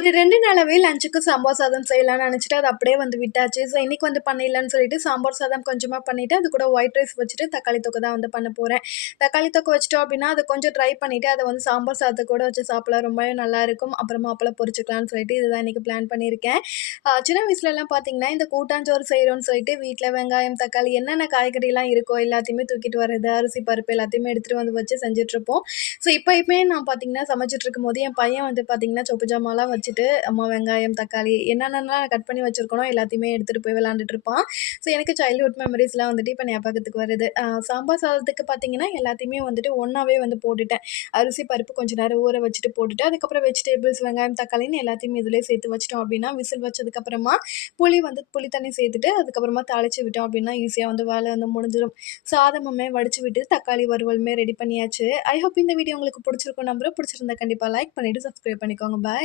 ஒரு 2 நாளாவே லஞ்சுக்கு சாம்பார் சாதம் செய்யலாம்னு நெனச்சுட்டு, அத அப்படியே வந்து விட்டாச்சு. ஸோ, இன்னைக்கு வந்து பண்ணிடலான்னு சொல்லிட்டு சாம்பார் சாதம் கொஞ்சமா பண்ணிட்டு, அது கூட ஒயிட் ரைஸ் வச்சுட்டு தக்காளி தொக்கு தான் வந்து பண்ண போறேன். தக்காளி தொக்கு வச்சுட்டோம் அப்படின்னா, அத கொஞ்சம் ட்ரை பண்ணிட்டு, அத வந்து சாம்பார் சாதத்து கூட வச்சு சாப்பிடலாம். ரொம்பவே நல்லாயிருக்கும். அப்புறமா அப்பளம் பொரிச்சுக்கலாம்னு சொல்லிட்டு, இதுதான் இன்னைக்கு பிளான் பண்ணியிருக்கேன். சின்ன வயசுலலாம் பார்த்தீங்கன்னா, இந்த கூட்டாஞ்சோறு செய்றோம்னு சொல்லிட்டு வீட்ல வெங்காயம், தக்காளி என்னென்ன காய்கறிலாம் இருக்கோ எல்லாத்தையுமே தூக்கிட்டு வர்றது, அரிசி, பருப்பு எல்லாத்தையுமே எடுத்துட்டு வந்து வச்சு செஞ்சுட்ருப்போம். ஸோ, இப்பயுமே நான் பார்த்தீங்கன்னா, சமைச்சுட்ருக்கும்போது என் பையன் வந்து பார்த்தீங்கன்னா, சொப்பு ஜாமான்லாம் வச்சுட்டு, அம்மா வெங்காயம், தக்காளி என்னென்னலாம் கட் பண்ணி வச்சிருக்கனோ எல்லாத்தையுமே எடுத்துட்டு போய் விளையாண்டுட்டு இருப்பான். ஸோ, எனக்கு சைல்ட்ஹுட் மெமரீஸ்லாம் வந்துட்டு இப்ப ஞாபகத்துக்கு வருது. சாம்பார் சாதத்துக்கு பார்த்தீங்கன்னா, எல்லாத்தையுமே வந்துட்டு ஒண்ணாவே வந்து போட்டுட்டேன். அரிசி, பருப்பு கொஞ்ச நேரம் ஊற வச்சுட்டு போட்டுட்டு, அதுக்கப்புறம் வெஜிடபிள்ஸ், வெங்காயம், தக்காளின்னு எல்லாத்தையுமே இதிலயே சேர்த்து வச்சுட்டோம் அப்படின்னா, விசில் வச்சதுக்கப்புறமா புளி தண்ணி சேர்த்துட்டு, அதுக்கப்புறமா தாளிச்சு விட்டோம் அப்படின்னா, ஈஸியா வந்து வேலை வந்து முடிஞ்சிரும். சாதமுமே வடிச்சு விட்டு, தக்காளி வறுவலுமே ரெடி பண்ணியாச்சு. ஐ ஹோப் இந்த வீடியோ உங்களுக்கு புடிச்சிருக்கும் நம்புறேன். புடிச்சிருந்தா கண்டிப்பா லைக் பண்ணிட்டு, சப்ஸ்கிரைப் பண்ணிக்கோங்க. பாய்.